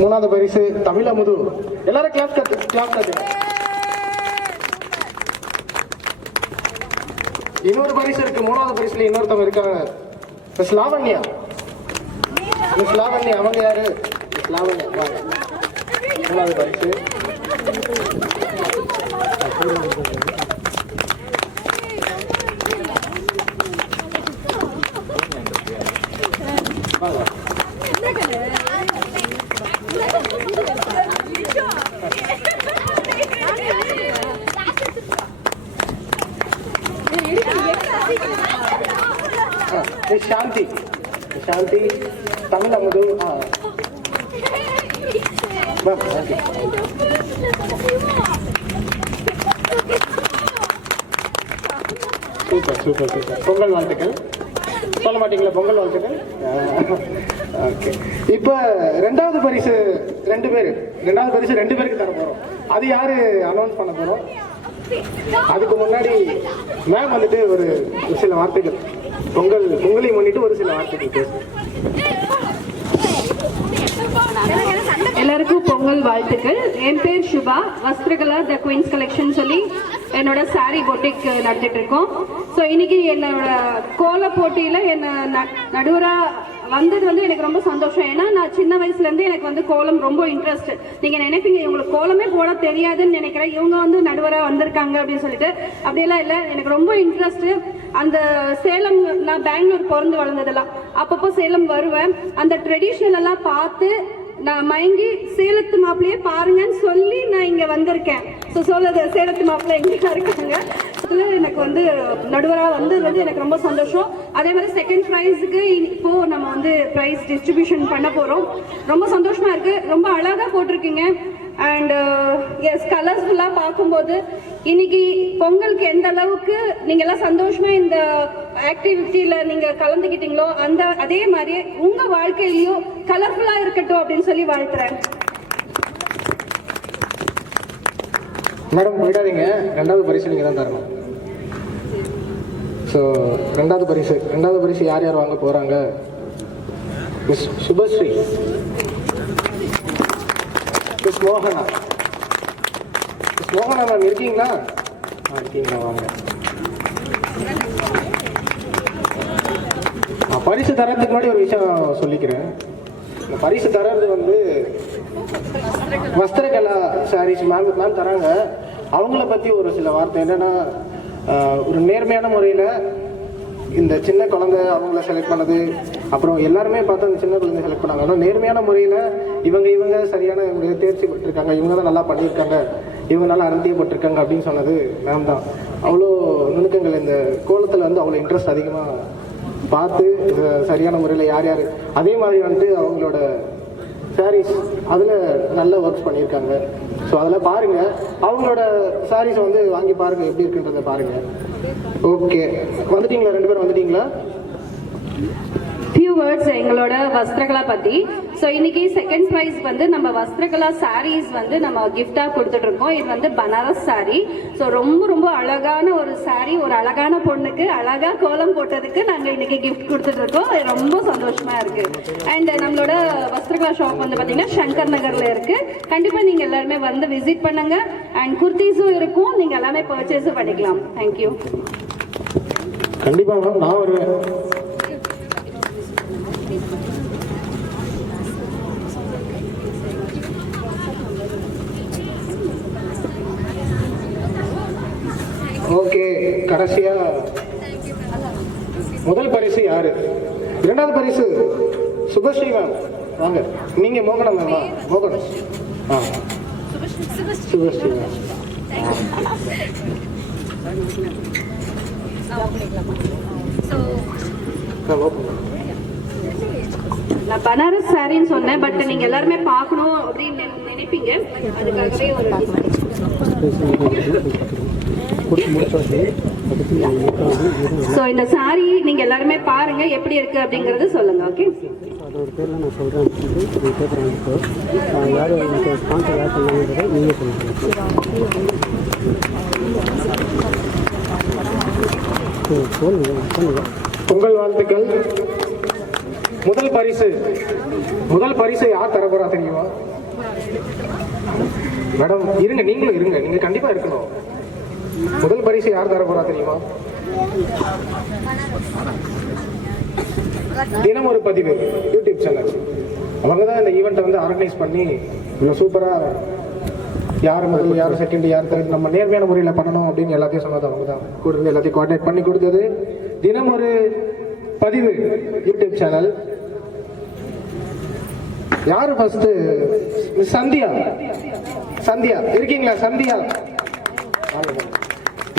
மூணாவது பரிசு தமிழமுது. எல்லாரும் கிளாப் தட்டு. இன்னொரு பரிசு இருக்கு. மூணாவது பரிசுல இன்னொருத்தவங்க இருக்காங்க. மிஸ் லாவண்யா. அவங்க யாரு? மிஸ் லாவண்யா வாங்க. மூணாவது பரிசு. சாந்தி தமிழமுது. சூப்பர். பொங்கல் வாழ்த்துக்கள் சொல்ல மாட்டீங்களா? பொங்கல் வாழ்த்துக்கள். ஓகே, இப்போ ரெண்டாவது பரிசு ரெண்டு பேருக்கு தர போறோம். அது யாரு அனௌன்ஸ் பண்ண போறோம்? அதுக்கு முன்னாடி மேம் வந்துட்டு ஒரு சில வார்த்தைகள் பொங்கலை முன்னிட்டு ஒரு சில வார்த்தைகள் பேசுறேன். எல்லாருக்கும் பொங்கல் வாழ்த்துக்கள். என் பேர் சுபா. வஸ்திரகலா த குயின்ஸ் கலெக்ஷன் சொல்லி என்னோட சாரி பொட்டிக் நடத்திட்டு இருக்கோம். ஸோ இன்னைக்கு என்னோட கோல போட்டியில என்ன நடுவரா வந்தது வந்து எனக்கு ரொம்ப சந்தோஷம். ஏன்னா நான் சின்ன வயசுல இருந்து எனக்கு வந்து கோலம் ரொம்ப இன்ட்ரெஸ்ட். நீங்க நினைப்பீங்க இவங்களுக்கு கோலமே போட தெரியாதுன்னு நினைக்கிறேன், இவங்க வந்து நடுவரா வந்திருக்காங்க அப்படின்னு சொல்லிட்டு. அப்படியெல்லாம் இல்லை, எனக்கு ரொம்ப இன்ட்ரெஸ்ட். அந்த சேலம், நான் பெங்களூர் பிறந்து வளர்ந்ததெல்லாம், அப்பப்போ சேலம் வருவேன். அந்த ட்ரெடிஷ்னல் எல்லாம் பார்த்து நான் மயங்கி சேலத்து மாப்பிள்ளையே பாருங்கன்னு சொல்லி நான் இங்க வந்திருக்கேன். ஸோ சேலத்து மாப்பிள்ளை எங்க இருக்காங்க. அதுல எனக்கு வந்து நடுவராக வந்து எனக்கு ரொம்ப சந்தோஷம். அதே மாதிரி செகண்ட் ப்ரைஸுக்கு இப்போ நம்ம வந்து ப்ரைஸ் டிஸ்ட்ரிபியூஷன் பண்ண போறோம். ரொம்ப சந்தோஷமா இருக்கு. ரொம்ப அழகா போட்டிருக்கீங்க. அண்ட் எஸ், கலர்ஸ்ஃபுல்லாக பார்க்கும்போது இன்னைக்கு பொங்கலுக்கு எந்த அளவுக்கு நீங்கள் எல்லாம் சந்தோஷமா இந்த ஆக்டிவிட்டியில் நீங்கள் கலந்துக்கிட்டீங்களோ அதே மாதிரி உங்கள் வாழ்க்கையிலையும் கலர்ஃபுல்லாக இருக்கட்டும் அப்படின்னு சொல்லி வாழ்த்துறேன். மேடம் விடாதீங்க, ரெண்டாவது பரிசு நீங்கள் தான் தரணும். ஸோ ரெண்டாவது பரிசு யார் வாங்க போகிறாங்க? மிஸ் சுபஸ்ரீ, மிஸ் மோகனா மேம் இருக்கீங்களா? வாங்க. பரிசு தரதுக்கு முன்னாடி ஒரு விஷயம் சொல்லிக்கிறேன். இந்த பரிசு தரது வந்து வஸ்திரகலா சாரீஸ் மேம் தராங்க. அவங்கள பற்றி ஒரு சில வார்த்தை என்னன்னா, ஒரு நேர்மையான முறையில் இந்த சின்ன குழந்தை அவங்கள செலக்ட் பண்ணது, அப்புறம் எல்லாருமே பார்த்தா அந்த சின்ன குழந்தை செலக்ட் பண்ணாங்க. ஆனால் நேர்மையான முறையில் இவங்க சரியான தேர்ச்சி பெற்றிருக்காங்க, இவங்க தான் நல்லா பண்ணியிருக்காங்க, இவங்க நல்லா அனுமதியப்பட்டிருக்காங்க அப்படின்னு சொன்னது மேம் தான். அவ்வளோ நுணுக்கங்கள் இந்த கோலத்தில் வந்து அவ்வளோ இன்ட்ரெஸ்ட் அதிகமாக பார்த்து சரியான முறையில் யார் அதே மாதிரி வந்துட்டு அவங்களோட சாரீஸ் அதில் நல்ல ஒர்க்ஸ் பண்ணியிருக்காங்க. ஸோ அதில் பாருங்கள், அவங்களோட சாரீஸை வந்து வாங்கி பாருங்கள், எப்படி இருக்குன்றதை பாருங்கள். ஓகே, வந்துட்டீங்களா? 2 பேரும் வந்துட்டீங்களா? ஃபியூ வேர்ட்ஸ் எங்களோட வஸ்திரகலா பற்றி. ஸோ இன்னைக்கு செகண்ட் ப்ரைஸ் வந்து நம்ம வஸ்திரகலா சாரீஸ் வந்து நம்ம கிஃப்டாக கொடுத்துட்டு இருக்கோம். இது வந்து பனாரஸ் சாரீ. ஸோ ரொம்ப அழகான ஒரு சாரீ, ஒரு அழகான பொண்ணுக்கு அழகாக கோலம் போட்டதுக்கு நாங்கள் இன்னைக்கு கிஃப்ட் கொடுத்துட்டு இருக்கோம். ரொம்ப சந்தோஷமா இருக்கு. அண்ட் நம்மளோட வஸ்திரகலா ஷாப் வந்து பார்த்தீங்கன்னா சங்கர் நகர்ல இருக்கு. கண்டிப்பாக நீங்கள் எல்லாருமே வந்து விசிட் பண்ணுங்க. அண்ட் குர்த்திஸும் இருக்கும், நீங்கள் எல்லாமே பர்ச்சேஸும் பண்ணிக்கலாம். தேங்க்யூ. கண்டிப்பாக மேம், நான் வருவேன். ஓகே, கடைசியா முதல் பரிசு யாரு? இரண்டாவது பரிசு சுபஸ்ரீ மேம் வாங்க. நீங்க மோகனா மேமா? மோகன். சுபஸ்ரீ மேம். நான் பனாரஸ் சாரின்னு சொன்னேன், பட் நீங்க எல்லாருமே பார்க்கணும் அப்படின்னு நினைப்பீங்க. அதுக்காகவே ஒரு ஸோ இந்த சாரி நீங்க எல்லாருமே பாருங்க, எப்படி இருக்கு அப்படிங்கறது சொல்லுங்க. ஓகே, அதோட பேர்லாம் நான் சொல்கிறேன். யார் எனக்கு ஸ்பான்சர் யார் பண்ணாங்கிறத நீங்கள் சொல்லுங்கள். பொங்கல் வாழ்த்துக்கள். முதல் பரிசு யார் தர போறா தெரியுமா? மேடம் இருங்க, நீங்களும் இருங்க, நீங்க கண்டிப்பா இருக்கணும். முதல் பரிசு யார் தர போறா தெரியுமா? தினம் ஒரு பதிவு யூடியூப் சேனல். அவங்க தான் இந்த ஈவெண்ட்டை வந்து ஆர்கனைஸ் பண்ணி இவ்வளோ சூப்பராக யார் முதல் யார் செகண்ட் யார் தேர்ட் நம்ம நேர்மையான முறையில் பண்ணணும் அப்படின்னு எல்லாத்தையும் சொன்னது அவங்க தான். கூட இருந்து எல்லாத்தையும் கோஆர்டினேட் பண்ணி கொடுத்தது தினம் ஒரு பதிவு யூடியூப் சேனல். யாரு ஃபர்ஸ்ட்? மிஸ் சந்தியா. சந்தியா இருக்கீங்களா? சந்தியா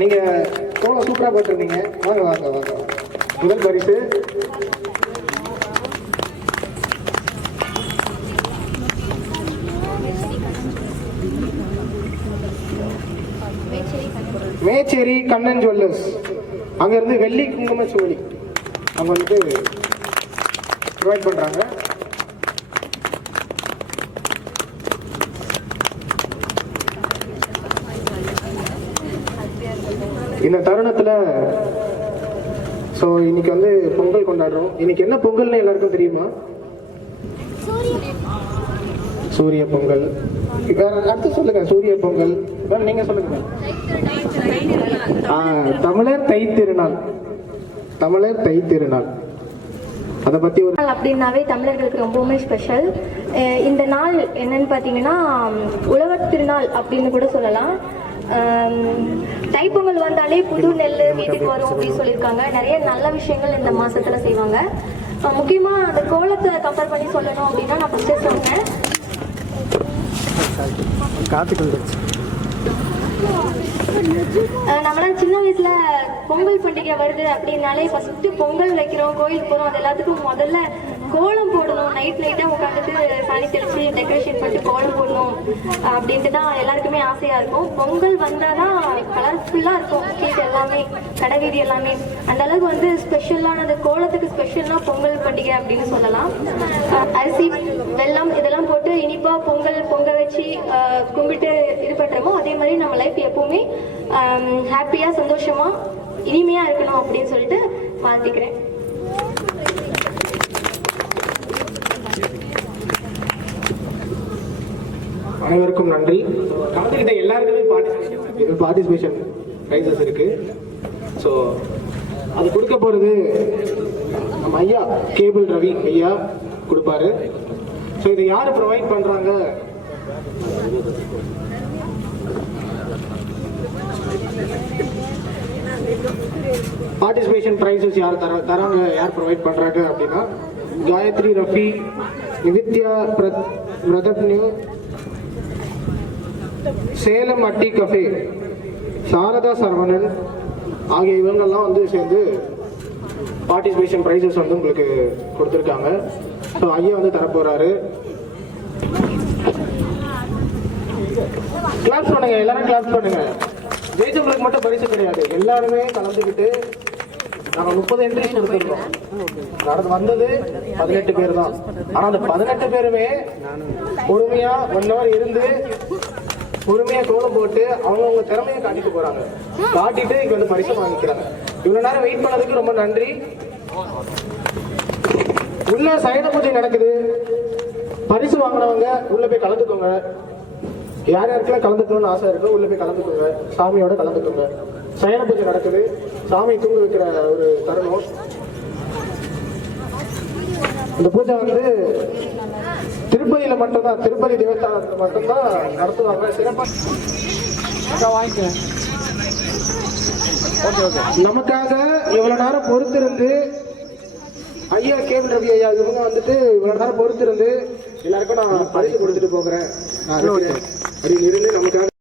நீங்க கோலம் சூப்பரா போட்டிருந்தீங்க. வாங்க வாங்க வாங்க. முதல் பரிசு மேச்சேரி கண்ணன் ஜுவல்லர்ஸ். அங்க இருந்து வெள்ளி குங்கும சோழி அவங்க வந்துட்டு ப்ரொவைட் பண்றாங்க. இந்த தருணத்துல ஸோ இன்னைக்கு வந்து பொங்கல் கொண்டாடுறோம். இன்னைக்கு என்ன பொங்கல்னு எல்லாருக்கும் தெரியுமா? சூரிய பொங்கல். வேற அடுத்து சொல்லுங்க. சூரிய பொங்கல் நீங்க சொல்லுங்க. தமிழர் தைத்திருநாள். தமிழர் தைத்திருநாள் அதை பத்தி ஒரு அப்படின்னாவே தமிழர்களுக்கு ரொம்பவுமே ஸ்பெஷல். இந்த நாள் என்னன்னு பார்த்தீங்கன்னா உழவர் திருநாள் அப்படின்னு கூட சொல்லலாம். தைப்பொங்கல் வந்தாலே புது நெல் வீட்டுக்கு வரும் அப்படின்னு சொல்லியிருக்காங்க. நிறைய நல்ல விஷயங்கள் இந்த மாசத்துல செய்வாங்க. முக்கியமா அந்த கோலத்தை கம்பேர் பண்ணி சொல்லணும் அப்படின்னா நான் ஃபர்ஸ்டே சொன்னேன். நம்மளாம் சின்ன வயசுல பொங்கல் பண்டிகை வருது அப்படின்னாலே ஃபர்ஸ்ட் பொங்கல் வைக்கிறோம், கோயிலுக்கு போறோம். அது எல்லாத்துக்கும் முதல்ல கோலம் போடணும். நைட்டா உட்காந்துட்டு சாணி தெளிச்சு டெக்கரேஷன் பண்ணிட்டு கோலம் போடணும் அப்படின்ட்டு தான் எல்லாருக்குமே ஆசையா இருக்கும். பொங்கல் வந்தாதான் கலர்ஃபுல்லா இருக்கும் வீட்டு எல்லாமே, கடை வீதி எல்லாமே. அந்த அளவுக்கு வந்து ஸ்பெஷலானது கோலத்துக்கு ஸ்பெஷல்னா பொங்கல் பண்டிகை அப்படின்னு சொல்லலாம். அரிசி வெல்லம் இதெல்லாம் போட்டு இனிப்பா பொங்க வச்சு கும்பிட்டு இது பண்றோமோ அதே மாதிரி நம்ம லைஃப் எப்பவுமே ஹாப்பியா சந்தோஷமா இனிமையா இருக்கணும் அப்படின்னு சொல்லிட்டு வாழ்த்திக்கிறேன். அனைவருக்கும் நன்றி. கலந்துக்கிட்ட எல்லாருக்குமே பார்ட்டிசிபேஷன் ப்ரைஸஸ் இருக்கு. ஸோ அது கொடுக்க போறது நம்ம ஐயா கேபிள் ரவி ஐயா கொடுப்பாரு. ஸோ இதை யாரு ப்ரொவைட் பண்றாங்க? பார்ட்டிசிபேஷன் ப்ரைஸஸ் யார் தராங்க, யார் ப்ரொவைட் பண்றாங்க அப்படின்னா காயத்ரி ரஃபி, நிவித்யா பிரதப்னு, சேலம் அட்டி கஃபே, சாரதா சரவணன் ஆகிய இவங்கெல்லாம் வந்து சேர்ந்து பார்ட்டிசிபேஷன் ப்ரைஸஸ் வந்து உங்களுக்கு கொடுத்துருக்காங்க. ஸோ ஐயா வந்து தரப்போறாரு. கிளாஸ் பண்ணுங்க, எல்லாரும் கிளாஸ் பண்ணுங்க. ஜெயிச்சவங்களுக்கு மட்டும் பரிசு கிடையாது, எல்லாருமே கலந்துக்கிட்டு நாங்கள் 30 என்ட்ரிஸ் கொடுத்துருக்கோம். நடந்து வந்தது 18 பேர் தான். ஆனால் அந்த 18 பேருமே பொறுமையா 1 hour இருந்து பொறுமையா கோலம் போட்டு அவங்கவுங்க திறமையை காட்டிட்டு போறாங்க. காட்டிட்டு இங்க வந்து பரிசு வாங்கிக்கிறாங்க. இவ்வளவு நேரம் வெயிட் பண்ணதுக்கு ரொம்ப நன்றி. உள்ள சயன பூஜை நடக்குது. பரிசு வாங்கினவங்க உள்ள போய் கலந்துக்கோங்க. யார் யாருக்கெல்லாம் கலந்துக்கணும்னு ஆசை இருக்கு உள்ள போய் கலந்துக்கோங்க. சாமியோட கலந்துக்கோங்க. சயன பூஜை நடக்குது. சாமி தூங்க வைக்கிற ஒரு தருணம். இந்த பூஜை வந்து திருப்பதியில மட்டும்தான், திருப்பதி தேவஸ்தானத்துல மட்டும்தான் நடத்துவாங்க. சிறப்பா நமக்காக இவ்வளவு நேரம் பொறுத்திருந்து ஐயா கேபிள் ரவி ஐயா இவங்க வந்துட்டு இவ்வளவு நேரம் பொறுத்திருந்து எல்லாருக்கும் நான் பரிசு கொடுத்துட்டு போகிறேன் அப்படின்னு இருந்து நமக்காக